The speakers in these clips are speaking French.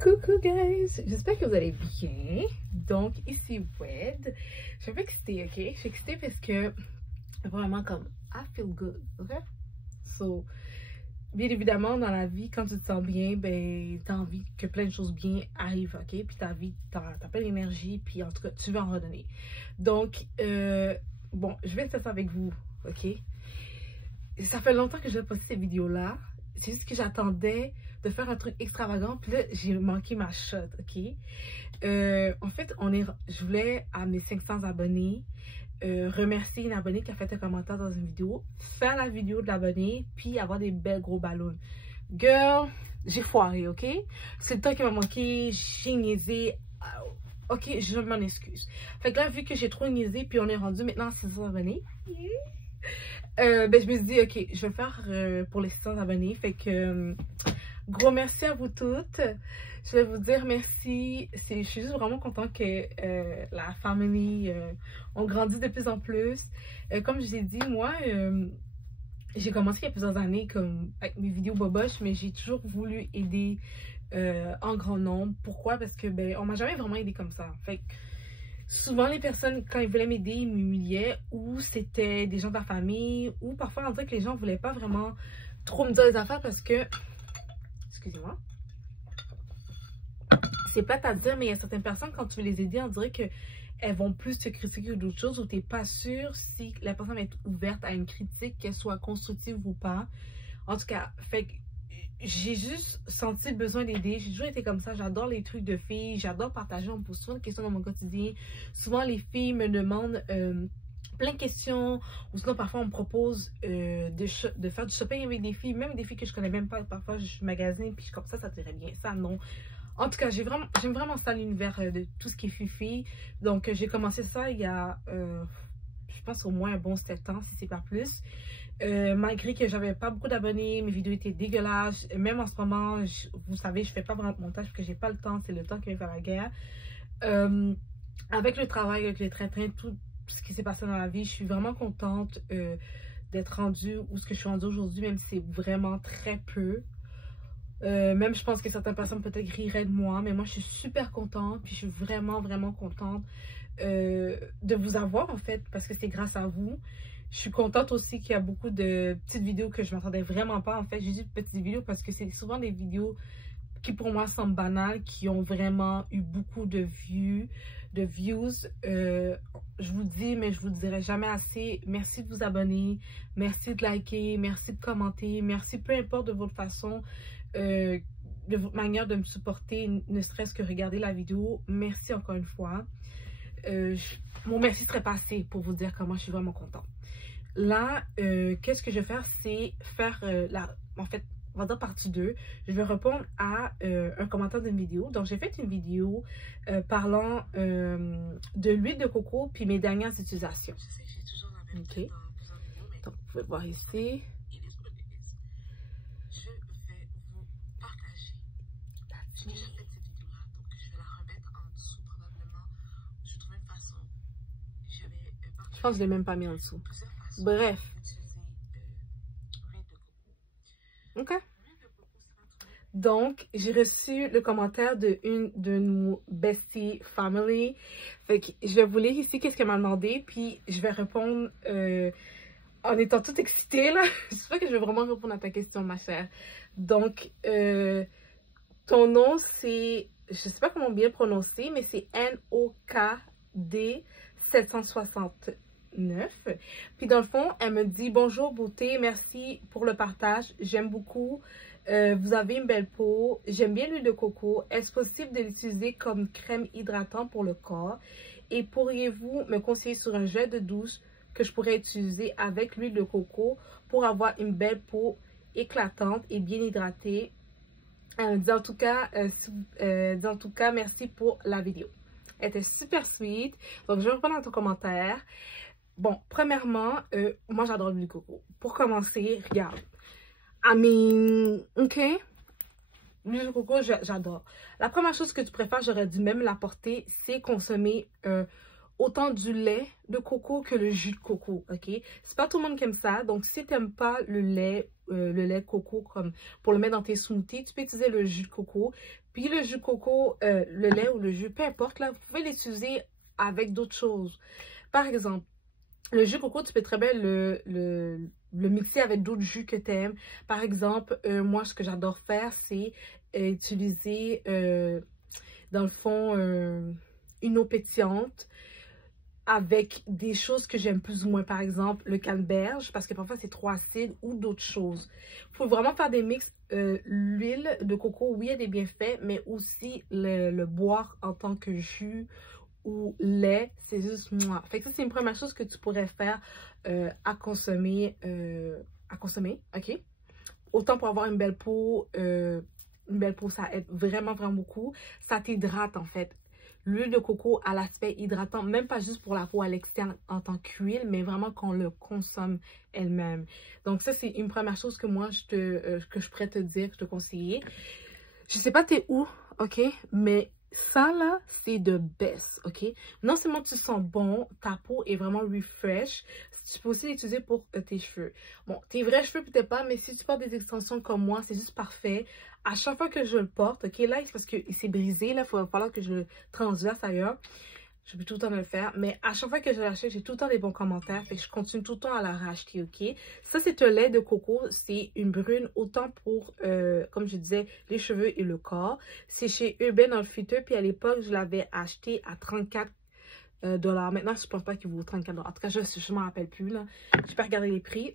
Coucou guys, j'espère que vous allez bien. Donc ici Wed, je suis un peu excitée, ok? Je suis excitée parce que vraiment comme I feel good, ok? So, bien évidemment dans la vie, quand tu te sens bien, ben t'as envie que plein de choses bien arrivent, ok? Puis t'as plein d'énergie, puis en tout cas tu veux en redonner. Donc bon, je vais faire ça avec vous, ok? Ça fait longtemps que je vais poster cette vidéo-là. C'est juste que j'attendais de faire un truc extravagant. Puis là, j'ai manqué ma shot, ok? En fait, je voulais à mes 500 abonnés remercier une abonnée qui a fait un commentaire dans une vidéo, faire la vidéo de l'abonné, puis avoir des belles gros ballons. Girl, j'ai foiré, ok? C'est le temps qui m'a manqué, j'ai niaisé. Ok, je m'en excuse. Fait que là, vu que j'ai trop niaisé, puis on est rendu maintenant à 600 abonnés. Ben, je me suis dit, ok, je vais faire pour les 600 abonnés. Fait que, gros merci à vous toutes. Je vais vous dire merci. Je suis juste vraiment contente que la famille, on grandit de plus en plus. Comme je vous ai dit, moi, j'ai commencé il y a plusieurs années comme, avec mes vidéos boboches, mais j'ai toujours voulu aider en grand nombre. Pourquoi? Parce que, ben, on m'a jamais vraiment aidé comme ça. Fait que, souvent, les personnes, quand ils voulaient m'aider, ils m'humiliaient, ou c'était des gens de la famille, ou parfois, on dirait que les gens ne voulaient pas vraiment trop me dire les affaires parce que, excusez-moi, c'est plate à dire, mais il y a certaines personnes, quand tu veux les aider, on dirait qu'elles vont plus te critiquer que d'autres choses, ou tu n'es pas sûr si la personne va être ouverte à une critique, qu'elle soit constructive ou pas. En tout cas, fait que j'ai juste senti le besoin d'aider. J'ai toujours été comme ça. J'adore les trucs de filles. J'adore partager. On me pose souvent des questions dans mon quotidien. Souvent, les filles me demandent plein de questions. Ou sinon, parfois, on me propose de faire du shopping avec des filles. Même des filles que je connais même pas. Parfois, je magasine. Puis comme ça t'irait bien. Ça, non. En tout cas, j'aime vraiment ça, l'univers de tout ce qui est fifi. Donc, j'ai commencé ça il y a, je pense, au moins un bon 7 ans, si c'est pas plus. Malgré que j'avais pas beaucoup d'abonnés, mes vidéos étaient dégueulasses. Même en ce moment, vous savez, je fais pas vraiment de montage parce que j'ai pas le temps. C'est le temps qui me fait la guerre. Avec le travail, avec le train-train, tout ce qui s'est passé dans la vie, je suis vraiment contente d'être rendue où ce que je suis rendue aujourd'hui, même si c'est vraiment très peu. Même je pense que certaines personnes peut-être riraient de moi, mais moi je suis super contente, puis je suis vraiment contente de vous avoir en fait, parce que c'est grâce à vous. Je suis contente aussi qu'il y a beaucoup de petites vidéos que je m'attendais vraiment pas en fait. J'ai dit petites vidéos parce que c'est souvent des vidéos qui pour moi semblent banales, qui ont vraiment eu beaucoup de views. Je vous dis, mais je vous dirai jamais assez, merci de vous abonner, merci de liker, merci de commenter, merci peu importe de votre façon, de votre manière de me supporter, ne serait-ce que regarder la vidéo. Merci encore une fois. Mon merci serait pas assez pour vous dire comment je suis vraiment contente. Là, qu'est-ce que je vais faire, c'est faire en fait, on va dire partie 2. Je vais répondre à un commentaire d'une vidéo. Donc, j'ai fait une vidéo parlant de l'huile de coco puis mes dernières utilisations. Ok. Donc, vous pouvez voir ici. Je pense que je ne l'ai même pas mis en dessous. Bref. Ok. Donc, j'ai reçu le commentaire de nos bestie family. Fait que je vais vous lire ici qu'est-ce qu'elle m'a demandé. Puis, je vais répondre en étant toute excitée, là. J'espère que je vais vraiment répondre à ta question, ma chère. Donc, ton nom, c'est... Je sais pas comment bien prononcer, mais c'est NOKD 769. Puis dans le fond, elle me dit: bonjour beauté, merci pour le partage, j'aime beaucoup, vous avez une belle peau, j'aime bien l'huile de coco, est-ce possible de l'utiliser comme crème hydratante pour le corps, et pourriez-vous me conseiller sur un gel de douche que je pourrais utiliser avec l'huile de coco pour avoir une belle peau éclatante et bien hydratée? Dis en tout cas, merci pour la vidéo. Elle était super sweet. Donc, je vais répondre à ton commentaire. Bon, premièrement, moi, j'adore l'huile de coco. Pour commencer, regarde. OK? L'huile de coco, j'adore. La première chose que tu préfères, j'aurais dû même l'apporter, c'est consommer autant du lait de coco que le jus de coco, ok? C'est pas tout le monde qui aime ça, donc si t'aimes pas le lait de coco comme pour le mettre dans tes smoothies, tu peux utiliser le jus de coco. Puis le jus de coco, le lait ou le jus, peu importe, là, vous pouvez l'utiliser avec d'autres choses. Par exemple, le jus de coco, tu peux très bien le mixer avec d'autres jus que tu aimes. Par exemple, moi, ce que j'adore faire, c'est utiliser, dans le fond, une eau pétillante avec des choses que j'aime plus ou moins. Par exemple, le canneberge, parce que parfois, c'est trop acide ou d'autres choses. Il faut vraiment faire des mix. L'huile de coco, oui, elle est bien faite, mais aussi le boire en tant que jus ou lait, c'est juste moi. Fait que ça, c'est une première chose que tu pourrais faire à consommer, ok? Autant pour avoir une belle peau, ça aide vraiment, vraiment beaucoup. Ça t'hydrate, en fait. L'huile de coco a l'aspect hydratant, même pas juste pour la peau à l'externe en tant qu'huile, mais vraiment qu'on le consomme elle-même. Donc ça, c'est une première chose que moi, que je pourrais te dire, te conseiller. Je sais pas t'es où, ok? Mais ça, là, c'est de best, ok? Non seulement tu sens bon, ta peau est vraiment refresh, tu peux aussi l'utiliser pour tes cheveux. Bon, tes vrais cheveux, peut-être pas, mais si tu portes des extensions comme moi, c'est juste parfait. À chaque fois que je le porte, ok? Là, c'est parce qu'il s'est brisé, là, il va falloir que je le transverse ailleurs. Je peux tout le temps le faire, mais à chaque fois que je l'achète, j'ai tout le temps des bons commentaires, fait que je continue tout le temps à la racheter, ok? Ça, c'est un lait de coco, c'est une brune, autant pour, comme je disais, les cheveux et le corps. C'est chez Urban Outfitters, puis à l'époque, je l'avais acheté à 34 $. Maintenant, je pense pas qu'il vaut 34 $. En tout cas, je m'en rappelle plus, là. Je peux regarder les prix.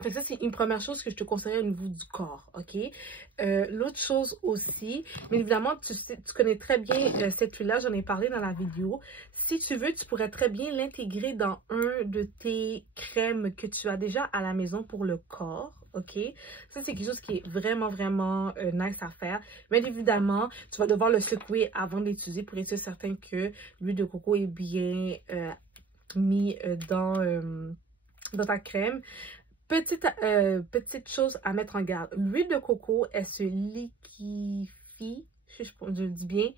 Fait que ça, c'est une première chose que je te conseillerais au niveau du corps, ok? L'autre chose aussi, mais évidemment, tu connais très bien cette huile-là, j'en ai parlé dans la vidéo. Si tu veux, tu pourrais très bien l'intégrer dans un de tes crèmes que tu as déjà à la maison pour le corps, ok? Ça, c'est quelque chose qui est vraiment, vraiment nice à faire. Bien évidemment, tu vas devoir le secouer avant de l'utiliser pour être certain que l'huile de coco est bien mis dans ta crème. Petite chose à mettre en garde. L'huile de coco, elle se liquéfie, je le dis bien,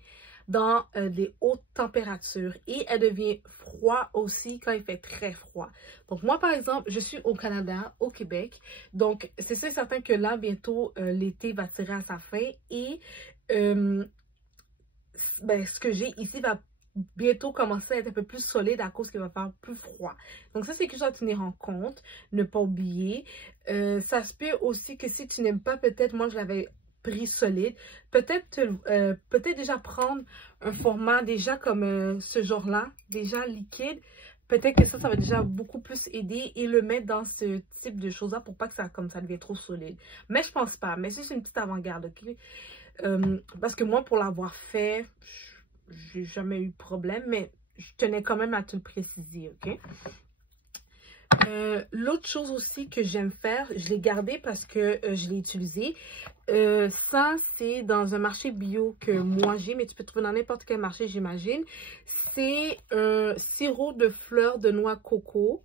dans des hautes températures. Et elle devient froid aussi quand il fait très froid. Donc moi, par exemple, je suis au Canada, au Québec. Donc, c'est sûr et certain que là, bientôt, l'été va tirer à sa fin. Et ce que j'ai ici va bientôt commencer à être un peu plus solide à cause qu'il va faire plus froid. Donc ça, c'est quelque chose à tenir en compte, ne pas oublier. Ça se peut aussi que si tu n'aimes pas, peut-être, moi je l'avais pris solide, peut-être déjà prendre un format déjà comme ce genre-là, déjà liquide. Peut-être que ça va déjà beaucoup plus aider et le mettre dans ce type de choses-là pour pas que ça devienne trop solide. Mais je pense pas, mais c'est une petite avant-garde, ok? Parce que moi, pour l'avoir fait, j'ai jamais eu de problème, mais je tenais quand même à te le préciser, ok? L'autre chose aussi que j'aime faire, je l'ai gardé parce que je l'ai utilisé. Ça, c'est dans un marché bio que moi j'ai, mais tu peux trouver dans n'importe quel marché, j'imagine. C'est un sirop de fleurs de noix coco.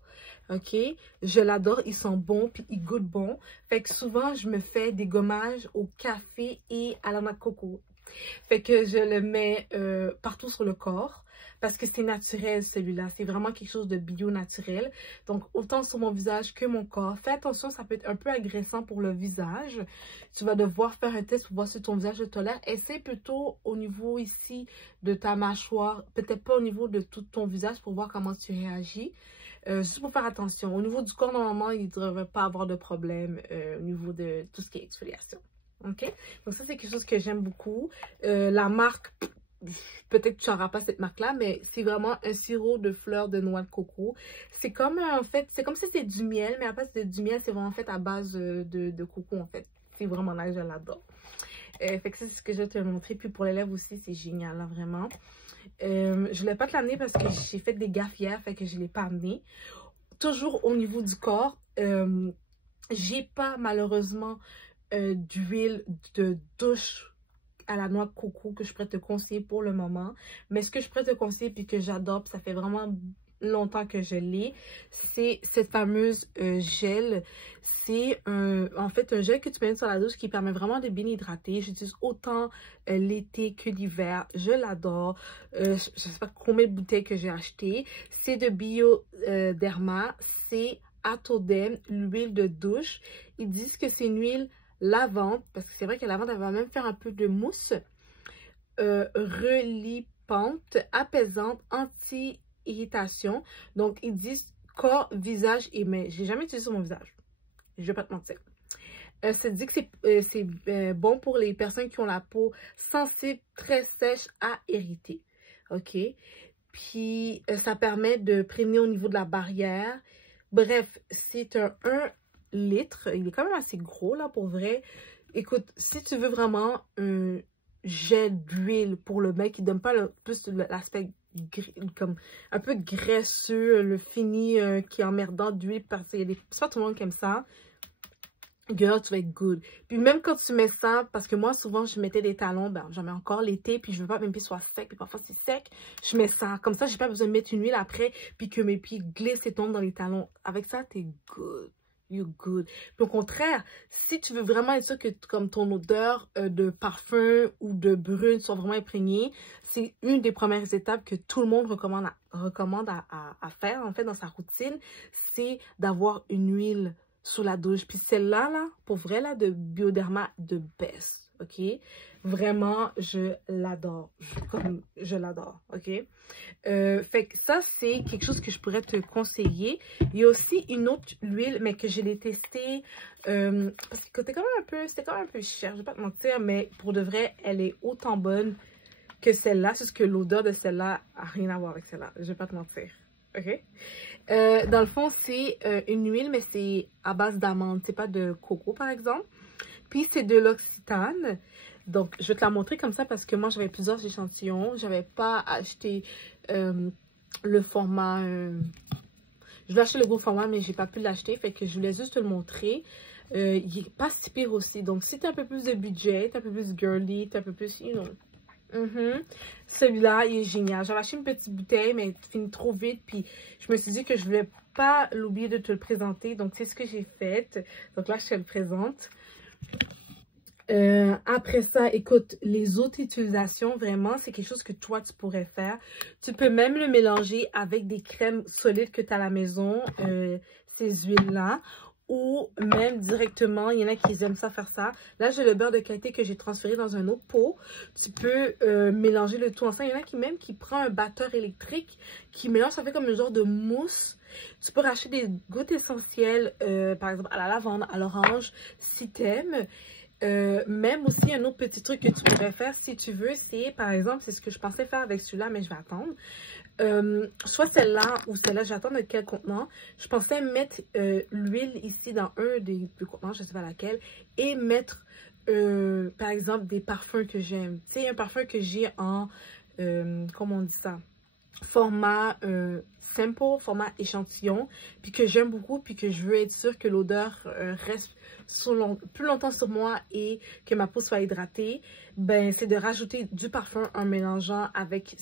Ok, je l'adore, ils sont bons, puis ils goûtent bon. Fait que souvent, je me fais des gommages au café et à la noix de coco. Fait que je le mets partout sur le corps parce que c'est naturel celui-là. C'est vraiment quelque chose de bio naturel. Donc, autant sur mon visage que mon corps. Fais attention, ça peut être un peu agressant pour le visage. Tu vas devoir faire un test pour voir si ton visage le tolère. Essaie plutôt au niveau ici de ta mâchoire, peut-être pas au niveau de tout ton visage pour voir comment tu réagis. Juste pour faire attention. Au niveau du corps, normalement, il ne devrait pas avoir de problème au niveau de tout ce qui est exfoliation. Ok, donc ça c'est quelque chose que j'aime beaucoup. La marque, peut-être que tu n'auras pas cette marque-là, mais c'est vraiment un sirop de fleurs de noix de coco. C'est comme en fait, c'est comme si c'était du miel, mais à place de du miel, c'est vraiment fait à base de coco en fait. C'est vraiment nice, je l'adore. Fait que ça c'est ce que je vais te montrer. Puis pour les lèvres aussi, c'est génial, là, vraiment. Je ne voulais pas te l'amener parce que j'ai fait des gaffes hier, fait que je ne l'ai pas amené. Toujours au niveau du corps, j'ai pas malheureusement d'huile de douche à la noix de coco que je pourrais te conseiller pour le moment. Mais ce que je pourrais te conseiller puis que j'adore, ça fait vraiment longtemps que je l'ai. C'est cette fameuse gel. C'est en fait un gel que tu peux mettre sur la douche qui permet vraiment de bien hydrater. J'utilise autant l'été que l'hiver. Je l'adore. Je ne sais pas combien de bouteilles que j'ai acheté. C'est de Bioderma. C'est Atodem, l'huile de douche. Ils disent que c'est une huile lavante, parce que c'est vrai que la lavande, elle va même faire un peu de mousse. Relipante, apaisante, anti-irritation. Donc, ils disent corps, visage et mains. J'ai jamais utilisé sur mon visage. Je vais pas te mentir. Ça dit que c'est bon pour les personnes qui ont la peau sensible, très sèche à irriter. OK? Puis, ça permet de prévenir au niveau de la barrière. Bref, c'est un 1 litre. Il est quand même assez gros, là, pour vrai. Écoute, si tu veux vraiment un gel d'huile pour le bain qui donne pas plus l'aspect comme un peu graisseux, le fini qui est emmerdant d'huile, parce qu'il y a c'est pas tout le monde qui aime ça. Girl, tu vas être good. Puis même quand tu mets ça, parce que moi souvent je mettais des talons, ben j'en mets encore l'été, puis je veux pas que mes pieds soient secs, puis parfois c'est sec, je mets ça. Comme ça, j'ai pas besoin de mettre une huile après, puis que mes pieds glissent et tombent dans les talons. Avec ça, t'es good. You're good. Puis au contraire, si tu veux vraiment être sûr que comme ton odeur de parfum ou de brune soit vraiment imprégnée, c'est une des premières étapes que tout le monde recommande à faire en fait dans sa routine, c'est d'avoir une huile sous la douche. Puis celle-là, là, pour vrai, là, de Bioderma, de best, ok? Vraiment, je l'adore. Comme je l'adore, ok? Fait que ça, c'est quelque chose que je pourrais te conseiller. Il y a aussi une autre huile, mais que je l'ai testée parce que c'était quand même un peu cher, je vais pas te mentir, mais pour de vrai, elle est autant bonne que celle-là. C'est juste que l'odeur de celle-là a rien à voir avec celle-là, je vais pas te mentir. OK? Dans le fond, c'est une huile, mais c'est à base d'amande. C'est pas de coco, par exemple. Puis, c'est de l'Occitane. Donc, je vais te la montrer comme ça parce que moi, j'avais plusieurs échantillons. J'avais pas acheté le format... je voulais acheter le gros format, mais j'ai pas pu l'acheter. Fait que je voulais juste te le montrer. Il est pas si pire aussi. Donc, si t'as un peu plus de budget, t'as un peu plus girly, t'as un peu plus, you know... Celui-là, il est génial. J'avais acheté une petite bouteille, mais il finit trop vite. Puis, je me suis dit que je voulais pas l'oublier de te le présenter. Donc, c'est ce que j'ai fait. Donc là, je te le présente. Après ça, écoute, les autres utilisations, vraiment, c'est quelque chose que toi, tu pourrais faire. Tu peux même le mélanger avec des crèmes solides que tu as à la maison, ces huiles-là. Ou même directement, il y en a qui aiment ça faire ça. Là, j'ai le beurre de qualité que j'ai transféré dans un autre pot. Tu peux mélanger le tout ensemble. Il y en a qui prend un batteur électrique, qui mélange, ça fait comme un genre de mousse. Tu peux racheter des gouttes essentielles, par exemple à la lavande, à l'orange, si t'aimes. Même aussi, un autre petit truc que tu pourrais faire si tu veux, c'est, par exemple, c'est ce que je pensais faire avec celui-là, mais je vais attendre. Soit celle-là ou celle-là, j'attends de quel contenant. Je pensais mettre l'huile ici dans un des contenants, je ne sais pas laquelle, et mettre, par exemple, des parfums que j'aime. Tu sais, un parfum que j'ai en, comment on dit ça? Format simple, format échantillon, puis que j'aime beaucoup, puis que je veux être sûre que l'odeur reste plus longtemps sur moi et que ma peau soit hydratée, ben c'est de rajouter du parfum en mélangeant avec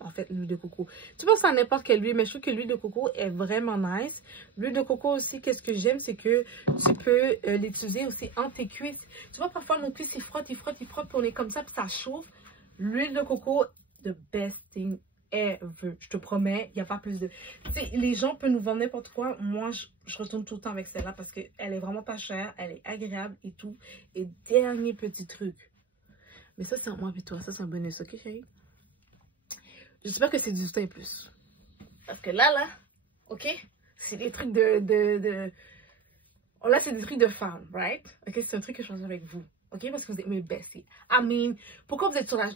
en fait l'huile de coco. Tu penses à n'importe quelle huile, mais je trouve que l'huile de coco est vraiment nice. L'huile de coco aussi, qu'est-ce que j'aime, c'est que tu peux l'utiliser aussi entre tes cuisses. Tu vois, parfois nos cuisses, ils frottent, puis on est comme ça, puis ça chauffe. L'huile de coco, the best thing ever. Je te promets, il n'y a pas plus de... Tu sais, les gens peuvent nous vendre n'importe quoi. Moi, je retourne tout le temps avec celle-là parce qu'elle est vraiment pas chère, elle est agréable et tout. Et dernier petit truc. Mais ça, c'est en moi et toi. Ça, c'est un bonus, ok, chérie? J'espère que c'est du teint plus. Parce que là, ok? C'est des trucs Oh, là, c'est des trucs de femmes, right? Ok, c'est un truc que je fais avec vous. Ok? Parce que vous êtes mes besties. I mean, pourquoi vous êtes sur la...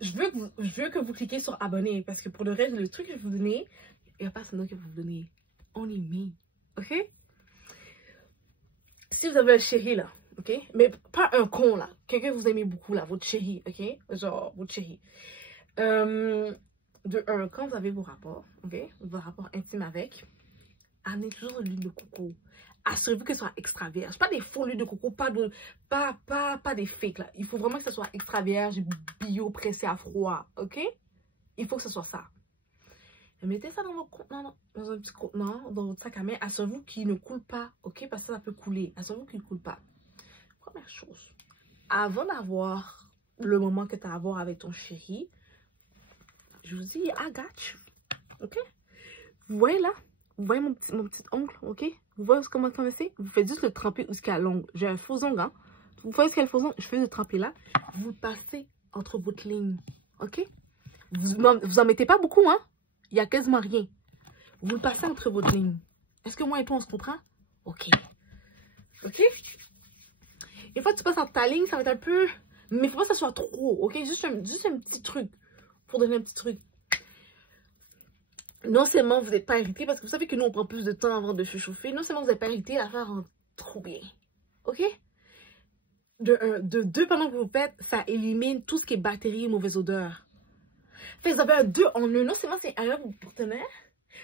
Je veux que vous cliquiez sur abonner parce que pour le reste, le truc que je vais vous donner, il n'y a pas personne que vous donner. Only me. Ok? Si vous avez un chéri là, ok? Mais pas un con là. Quelqu'un que vous aimez beaucoup là, votre chéri, ok? Genre, votre chéri. Quand vous avez vos rapports, ok? Vos rapports intimes avec, amenez toujours de l'huile de coco. Assurez-vous que ce soit extra vierge. Pas des faux huiles de coco, pas des fakes là. Il faut vraiment que ce soit extra vierge, bio, pressé à froid, ok? Il faut que ce soit ça. Mettez ça dans votre contenant, dans un petit contenant, dans votre sac à main. Assurez-vous qu'il ne coule pas, ok? Parce que ça peut couler. Assurez-vous qu'il ne coule pas. Première chose, avant d'avoir le moment que tu as à avoir avec ton chéri, je vous dis, I got you, ok? Vous voyez là? Vous voyez mon petit ongle, ok? Vous voyez comment c'est? Vous faites juste le tremper où il y a l'ongle. J'ai un faux ongle, hein? Vous voyez ce qu'il y a le faux ongle? Je fais le tremper là. Vous le passez entre votre ligne, ok? Vous en mettez pas beaucoup, hein? Il n'y a quasiment rien. Vous le passez entre votre ligne. Est-ce que moi et toi, on se comprend? Ok. Ok? Une fois que tu passes entre ta ligne, ça va être un peu... Mais il ne faut pas que ça soit trop, ok? Juste un petit truc. Pour donner un petit truc. Non seulement vous n'êtes pas irrité, parce que vous savez que nous, on prend plus de temps avant de se chauffer. Non seulement vous n'êtes pas irrité, l'affaire rentre trop bien. Ok? De deux, pendant que vous faites, ça élimine tout ce qui est bactéries et mauvaise odeur. Fait que vous avez un 2 en 1. Non seulement c'est agréable pour vos partenaires,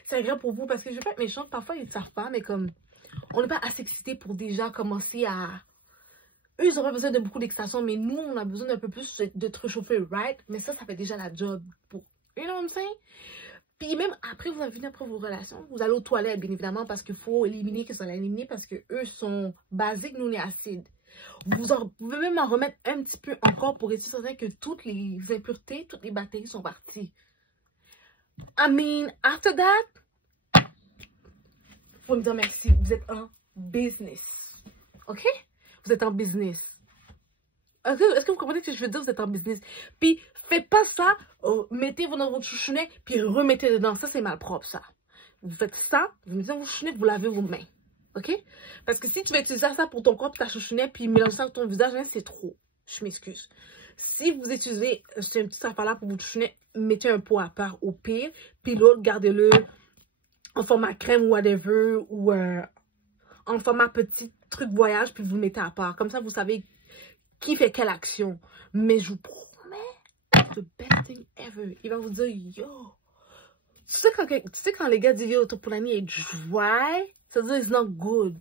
c'est agréable pour vous, parce que je vais pas être méchante, parfois ils ne savent pas, mais comme on n'est pas assez excité pour déjà commencer à... Eux, ils auraient besoin de beaucoup d'excitation, mais nous, on a besoin d'un peu plus de te réchauffer, right? Mais ça fait déjà la job pour... You know what I'm saying? Puis même après, vous allez venir après vos relations, vous allez aux toilettes, bien évidemment, parce qu'il faut éliminer que ça va éliminer, parce que eux sont basiques, nous, on est acides. Vous pouvez même en remettre un petit peu encore pour être certain que toutes les impuretés, toutes les bactéries sont parties. I mean, after that, faut me dire merci. Vous êtes en business. OK? Vous êtes en business. Est-ce que vous comprenez ce que je veux dire? Vous êtes en business. Puis, faites pas ça, mettez-vous dans votre chouchounet, puis remettez dedans. Ça, c'est malpropre, ça. Vous faites ça, vous mettez dans votre chouchounet, vous lavez vos mains. OK? Parce que si tu vas utiliser ça pour ton corps, ta chouchounet, puis mélanger ça avec ton visage, hein, c'est trop. Je m'excuse. Si vous utilisez ce petit affaire-là pour votre chouchounet, mettez un pot à part au pire, puis l'autre, gardez-le en format crème ou whatever, ou en format petit truc voyage, puis vous le mettez à part. Comme ça, vous savez qui fait quelle action. Mais je vous promets, the best thing ever. Il va vous dire, yo. Tu sais quand les gars disent, yo, ton poulani est dry, ça veut dire, it's not good.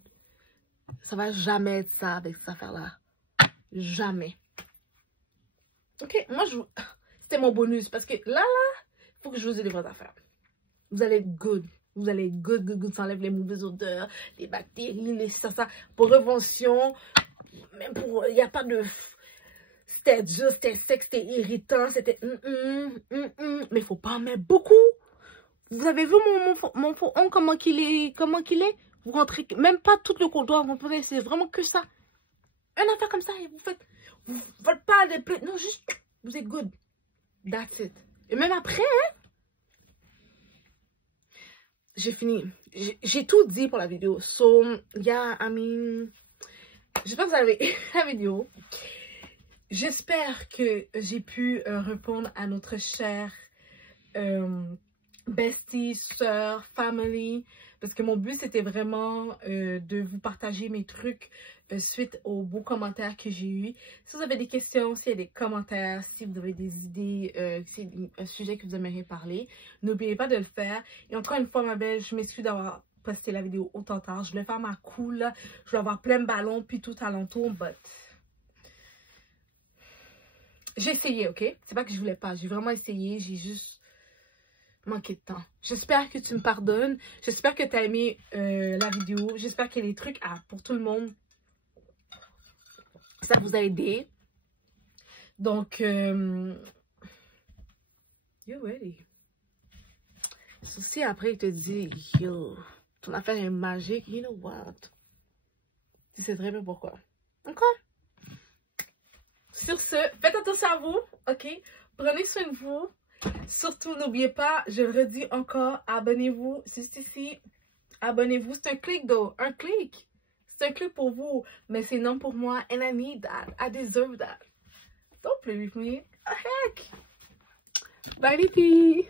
Ça va jamais être ça avec cette affaire-là. Jamais. Ok, moi, c'était mon bonus. Parce que là, il faut que je vous ai des vraies affaires. Vous allez être good. Vous allez être good. Ça enlève les mauvaises odeurs, les bactéries, les ça. Pour prévention, même pour... Il n'y a pas de... C'était dur, c'était sec, c'était irritant, c'était... Mais il ne faut pas en mettre beaucoup. Vous avez vu mon faux ongle, comment qu'il est? Vous rentrez même pas tout le comptoir, vous prenez, c'est vraiment que ça. Une affaire comme ça, et vous faites pas des plaies. Non, juste, vous êtes good. That's it. Et même après, hein, j'ai fini. J'ai tout dit pour la vidéo. So, yeah, I mean, j'espère que vous avez la vidéo. J'espère que j'ai pu répondre à notre chère bestie, sœur, family. Parce que mon but, c'était vraiment de vous partager mes trucs suite aux beaux commentaires que j'ai eus. Si vous avez des questions, s'il y a des commentaires, si vous avez des idées, si c'est un sujet que vous aimeriez parler, n'oubliez pas de le faire. Et encore une fois, ma belle, je m'excuse d'avoir posté la vidéo autant tard. Je voulais faire ma cool, je voulais avoir plein de ballons, puis tout alentour, but... J'ai essayé, ok? C'est pas que je voulais pas, j'ai vraiment essayé, j'ai juste... manqué de temps. J'espère que tu me pardonnes. J'espère que tu as aimé la vidéo. J'espère qu'il y a des trucs pour tout le monde. Ça vous a aidé. Donc, you're ready. Si après il te dit, yo, ton affaire est magique, you know what? Tu sais très bien pourquoi. Ok? Sur ce, faites attention à vous, ok? Prenez soin de vous. Surtout, n'oubliez pas, je le redis encore, abonnez-vous. C'est ici. Abonnez-vous. C'est un clic, though. Un clic. C'est un clic pour vous. Mais c'est non pour moi. And I need that. I deserve that. Don't play with me. Heck. Bye, les filles.